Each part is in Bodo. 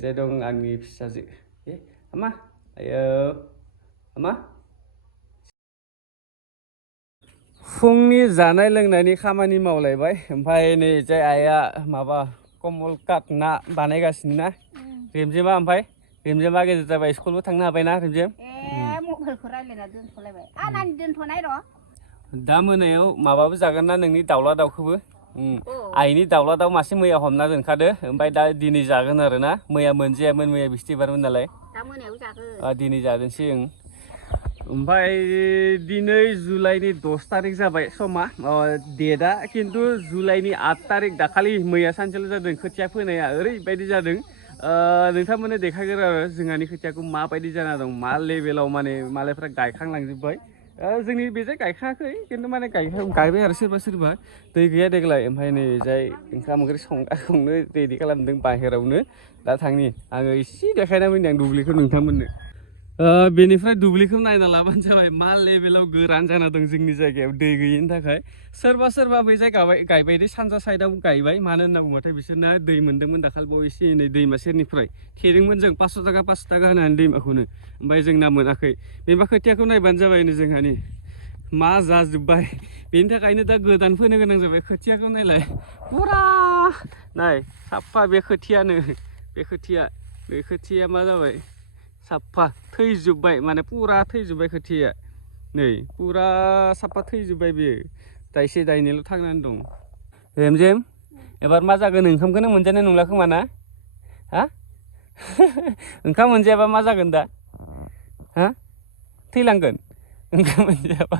Saya dong angin bisa sih. Ama, ayo, ama. फुंनि जानाय लोंनायनि खामानि मावलायबाय ओमफ्राय नै जाय आइया माबा कमल काट ना बानायगासिनो ना रेमजेमा ओमफ्राय रेमजेमा गेजेर जाबाय स्कुलबो थांनो हाबायना रेमजेम मबाइलखौ रायलायना दोनथ'लायबाय आंनि दोनथ'नाय र' दा मोनायाव माबाबो जागोन ना नोंनि दाउला दाउखौबो आइनि दाउला दाउ मासे मैया हमना दोनखादो ओमफ्राय दा दिनै जागोन आरो ना मैया मोनजायामोन मैया बिस्थिबारमोन नालाय दा मोनायाव जागोन दिनै जादोंसै ओमफ्राय दिनै जुलाइनि 10 तारिख जाबाय समा डेटआ खिन्थु जुलाइनि 8 तारिख दाखालि मैया सानसेल' जादों खोथिया फोनाया ओरैबायदि जादों नोंथांमोननो देखायगोन आरो जोंहानि खोथियाखौ माबायदि जाना दं मा लेभेलाव माने मालायफ्रा गायखांलांजोब्बाय जोंनि बेजाय गायखाङाखै खिन्थु माने गायबाय आरो सोरबा सोरबा दै गैया देग्लाय ओमफ्राय नै जाय ओंखाम ओंख्रि संनो रेडि खालामदों बाहेरावनो दा थांनि आङो एसे देखायना फैदों दुब्लिखौ नोंथांमोननो बेनिफ्राय दुब्लिखौ नायना लाबानो जाबाय मा लेभेलाव गोरान जाना दं जोंनि जायगायाव दै गैयिनि थाखाय सोरबा सोरबा बै जाय गायबाय दे सानजा साइडआव गायबाय मानो होनना बुङोबाथाय बिसोरना दै मोन्दोंमोन दाखालिबाव एसे एनै दैमा सेरनिफ्राय थेदोंमोन जों 500 थाखा होनानै दैमाखौनो ओमफ्राय जोंना मोनाखै बेनिफ्राय खोथियाखौ नायबानो जाबायनो जोंहानि मा जाजोब्बाय बेनि थाखायनो दा गोदान फोनो गोनां जाबाय खोथियाखौ नायलाय पुरा नाय साफा बे खोथियानो बे खोथिया मा जाबाय साफा थैजोब्बाय माने पुरा थैजोब्बाय खोथिया नै पुरा साफा थैजोब्बाय बेयो दाइसे दाइनैल' थांनानै दं रेमजेम एबार मा जागोन ओंखामखौनो मोनजानाय नंला खोमा ना हा ओंखाम मोनजायाबा मा जागोन दा हा थैलांगोन ओंखाम मोनजायाबा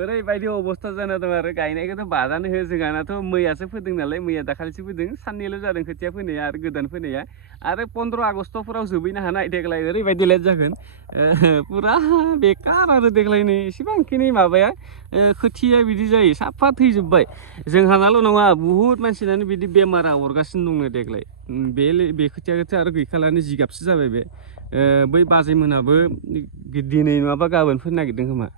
ओरैबायदि अबस्था जाना दं आरो गायनायखौथ' बाजानो हो जोंहानाथ' मैयासो फोदों नालाय मैया दाखालिसो फोदों साननैल' जादों खोथिया फोनाया आरो गोदान फोनाया आरो 15 आगस्टफोराव जोबैनो हानाय देग्लाय ओरैबायदि लेट जागोन पुरा बेकार आरो देग्लायनि एसेबांखिनि माबाया खोथिया बिदि जायो साफा थैजोब्बाय जोंहानाल' नङा बुहुत मानसिनानो बिदि बेमारा अरगासिनो दंनो देग्लाय बे खोथियाखौथ' आरो गैखालानो जिगाबसो जाबाय बे बै बाजैमोनाबो दिनै नङाबा गाबोन फोनो नागिरदों खोमा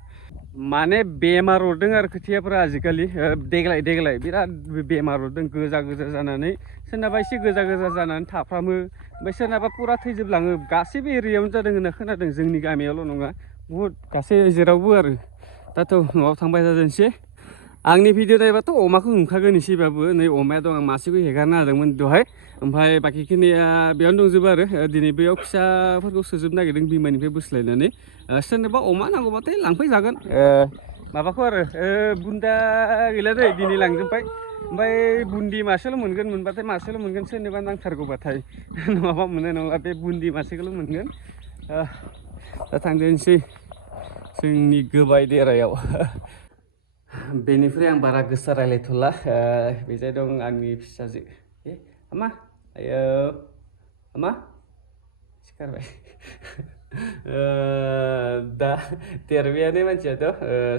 माने बेमार अरदों आरो खोथियाफोरा आजिखालि देग्लाय बिराद बेमार अरदों गोजा जानानै सोरनाबा एसे गोजा जानानै थाफ्रामो ओमफ्राय सोरनाबा पुरा थैजोबलाङो गासैबो एरियायावनो जादों होनना खोनादों जोंनि गामियावल' नङा बुहुद गासै जेरावबो आरो दाथ' न'आव थांबाय जादोंसै आंनि भिडिअ नायबाथ' अमाखौ नुखागोन एसेबाबो नै अमाया दं आं मासेखौ हेगारना होदोंमोन दहाय ओमफ्राय बाखिखिनिया बेयावनो दंजोबो आरो दिनै बेयाव फिसाफोरखौ सोजोबनो नागिरदों बिमानिफ्राय बोस्लायनानै सोरनोबा अमा नांगौबाथाय लांफैजागोन माबाखौ आरो बुन्दा गैला दै दिनै लांजोब्बाय ओमफ्राय बुन्दि मासेल' मोनगोन मोनबाथाय मासेल' मोनगोन सोरनोबा नांथारगौबाथाय नङाबा मोननाय नंला बे बुन्दि मासेखौल' मोनगोन दा थांदोंसै जोंनि गोबाय देरायाव बेनिफ्राय आं बारा गोसा रायलायथ'ला बेजाय दं आंनि फिसाजो आमा आयो आमा सिखारबाय दा देरबायानो मानसियाथ'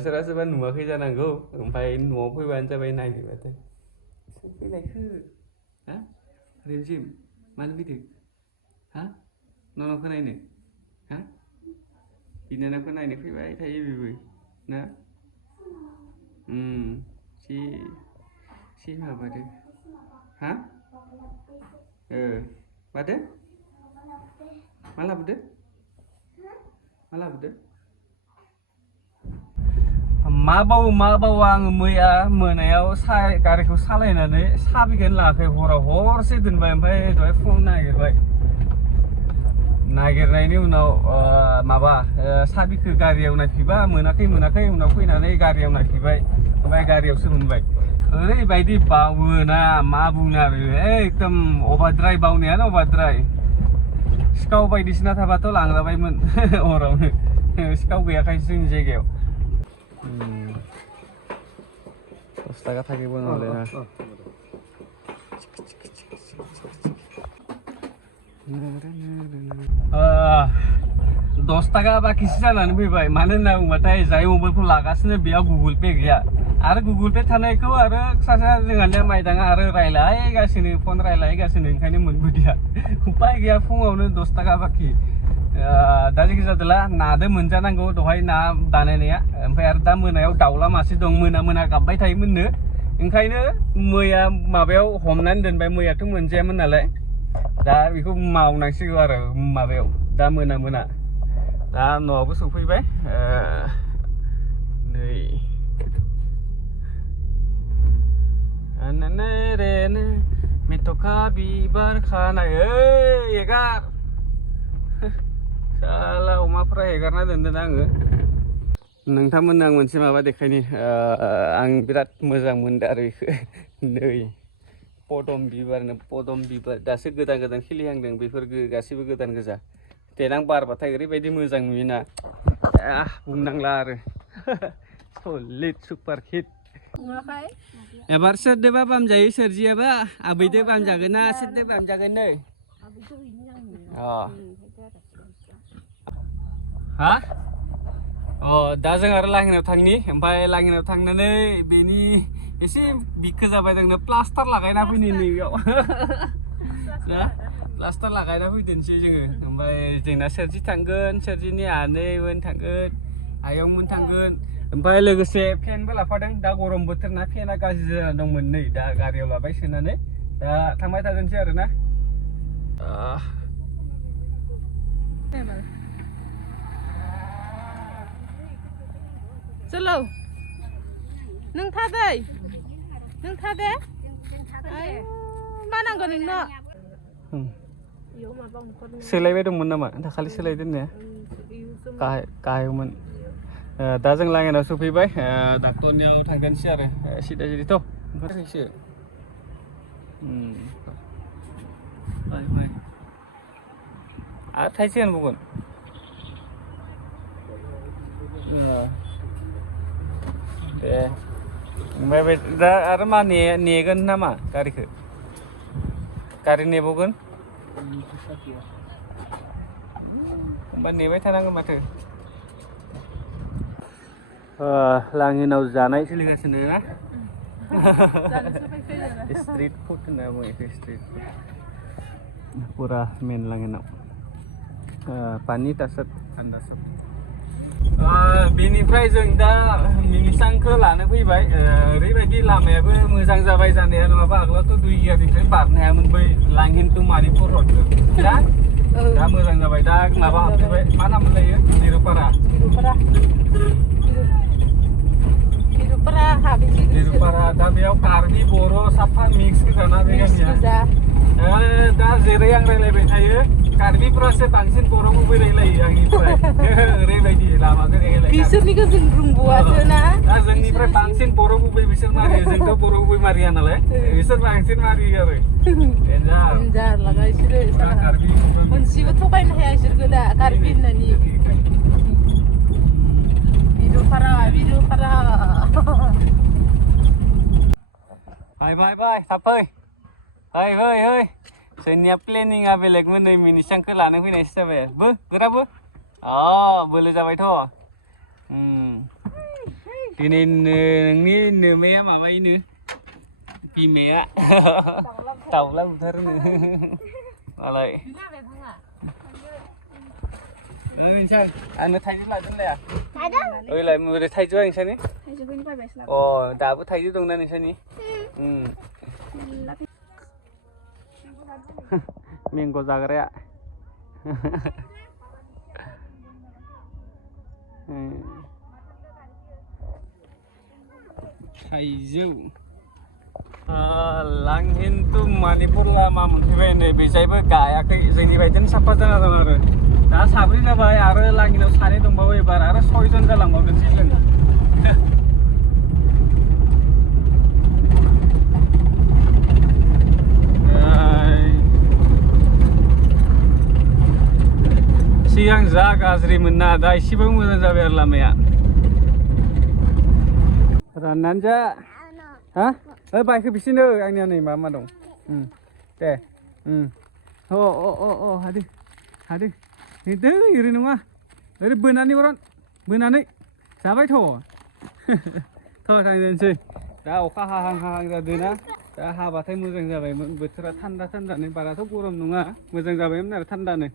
सोरबा सोरबा नुवाखै जानांगौ ओमफ्राय न'आव फैबानो जाबाय नायहैबाथाय सोर फैलायखो हा रेमजिम मानो फैदो हा न'खौ नायनो हा बिनानावखौ नायनो फैबाय थायो बेबो ना से माबादो हा मादो मा लाबोदो मा बावो आङो मैया मोनायाव गारिखौ सालायनानै साबिखौनो लायाखै हराव हरसे दोनबाय ओमफ्राय दहाय फुङाव नागिरनायनि उनाव माबा साबिखौ गारियाव नायफैबा मोनाखै उनाव फैनानै गारियाव नायफैबाय ओमफ्राय गारियावसो मोनबाय ओरैबायदि बावो ना मा बुंनो आरो एकदम अभारद्राय बावनायानो अभारद्राय सिखाव बायदिसिना थाबाथ' लांजाबायमोन हरावनो सिखाव गैयाखायसो जोंनि जायगायाव 10 थाखा थाखिबो नहले ना 10 थाखा बाखिसो जानानै फैबाय मानो होनना बुंबाथाय जाय मबाइलखौ लागासिनो बेयाव गुगोल पे गैया आरो गुगोल पे थानायखौ आरो सासे जोंहानिया माइदाङा आरो फन रायलायगासिनो ओंखायनो मोनबोदिया उपाय गैया फुङावनो 10 थाखा बाखि दा जेखि जादोला नादो मोनजानांगौ दहाय ना बानायनाया ओमफ्राय आरो दा मोनायाव दाउला मासे दं मोना गाबबाय थायोमोननो ओंखायनो मैया माबायाव हमनानै दोनबाय मैयाथ' मोनजायामोन नालाय दा बेखौ मावनांसिगौ आरो माबायाव दा मोना दा न'आवबो सफैबाय नै रेनो मेथ'खा बिबार खानाय एगार साला अमाफोरा हेगारना दोनदों आङो नोंथांमोननो आं मोनसे माबा देखायनि आं बिराद मोजां मोनदों आरो बेखौ नै पदम बिबार दासो गोदान खिलिहांदों बेफोर गासिबो गोदान गोजा देनां बारबाथाय ओरैबायदि मोजां नुयोना बुंनांला आरो सलिड सुपार हिट एबार सोरदोबा बामजायो सोरजियाबा आबैदो बामजागोन ना सोरदो बामजागोन नै हा दा जों आरो लांगिनायाव थांनि ओमफ्राय लांगिनायाव थांनानै बेनि एसे बिखो जाबाय जोंनो प्लास्टार लागायना फैनि नैयाव प्लास्टार लागायना फैदोंसै जोङो ओमफ्राय जोंना सोरजि थांगोन सोरजिनि आनैमोन थांगोन आयंमोन थांगोन ओमफ्राय लोगोसे फेनबो लाफादों दा गरम बोथोर ना फेना गाज्रि जाना दंमोन नै दा गारियाव लाबाय सोनानै दा थांबाय थागोनसै आरो ना चलो नों थादै मा नांगौ नोंनो सोलायबाय दंमोन नामा दाखालि सोलायदों ने गाहायावमोन दा जों लांगिनायाव सफैबाय डाक्टरनियाव थांगोनसै आरो सिदाथ' ओंखारसैसो आरो थाइसे होनबावगोन दे ओमफ्राय दा आरो मा नेगोन नामा गारिखौ गारि नेबावगोन होमबा नेबाय थानांगोन माथो लांगिनाव जानाय सोलिगासिनो ना स्ट्रिट फुड होनना बुङो बेखौ स्ट्रिट फुड पुरा मेन लांगिनाव पानि तासत थान्दा सब बेनिफ्राय जों दा मिनिसांखौ लानो फैबाय ओरैबायदि लामायाबो मोजां जाबाय जानाया नङाबा आगोलावथ' 2 गियारनिफ्राय बारनो हायामोन बै लांगिन टु मानिपुर रडखौ दा मोजां जाबाय दा माबा हाबफैबाय मा नाम मोनलायो बिरुपारा दा बेयाव कार्बि बर' साफा मिक्स गोजाना बे गामिया दा जेरै आं रायलायबाय थायो कार्बिफोरासो बांसिन बर' गुबै रायलायो आंनिफ्राय ओरैबायदि लामाखौ बिसोरनिखौ जों रोंबावासो ना दा जोंनिफ्राय बांसिन बर' गुबै बिसोर मारियो जोंथ' बर' गुबै मारिया नालाय बिसोर बांसिन मारियो आरो देन्जार लागा इसोरो मोनसेबो थगायनो हाया इसोरखौ दा कार्बि होननानै बिरुपारा बाय थाब फै जोंनिया प्लेनिंआ बेलेगमोन नै मिनिसांखौ लानो फैनायसो जाबाय गोराबो बोलो जाबायथ' दिनै नोंनि नोमाया माबायोनो बिमाया दाउला बुथारोनो मालाय नोंसां आंनो थाइजौ लादोंलाया ओइलाय बोरै थाइजौआ नोंसानि दाबो थाइजौ दंना नोंसानि मेंग' जाग्राया थाइजौ लांगिन टु मानिपुर लामा मोनफैबाय नै बेजायबो गायाखै जोंनि बायदिनो साफा जाना दं आरो दा 3 जाबाय आरो लांगिनाव 2 दंबावो एबार आरो 6 जन जालांबावदोंसै जों सिगां जा गाज्रिमोन ना दा एसेबाबो मोजां जाबाय आरो लामाया राननानै जा बाइकखौ बिसिनो आंनिया नै मा दं दे हादो नेदो ओरै नङा ओरै बोनानै बोनानै जाबायथ' थांनोसै दा अखा हाहां जादों ना दा हाबाथाय मोजां जाबायमोन बोथोरा थान्दानो बाराथ' गरम नङा मोजां जाबायमोन आरो थान्दानो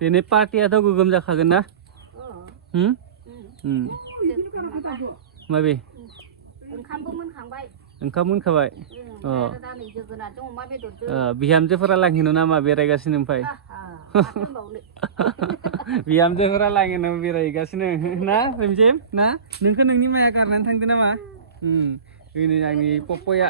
दिनै पार्टियाथ' गोगोम जाखागोन ना माबे ओंखामबो मोनखांबाय ओंखाम मोनखाबाय आरो दा नै जोगोनारजों अमा बेदरजों बिहामजोफोरा लांहिनो नामा बेरायगासिनो ओमफ्राय होनबावनो बिहामजोफोरा लांहिनो बेरायगासिनो ना रिमजिम ना नोंखौ नोंनि माया गारनानै थांदो नामा बेनो आंनि पपया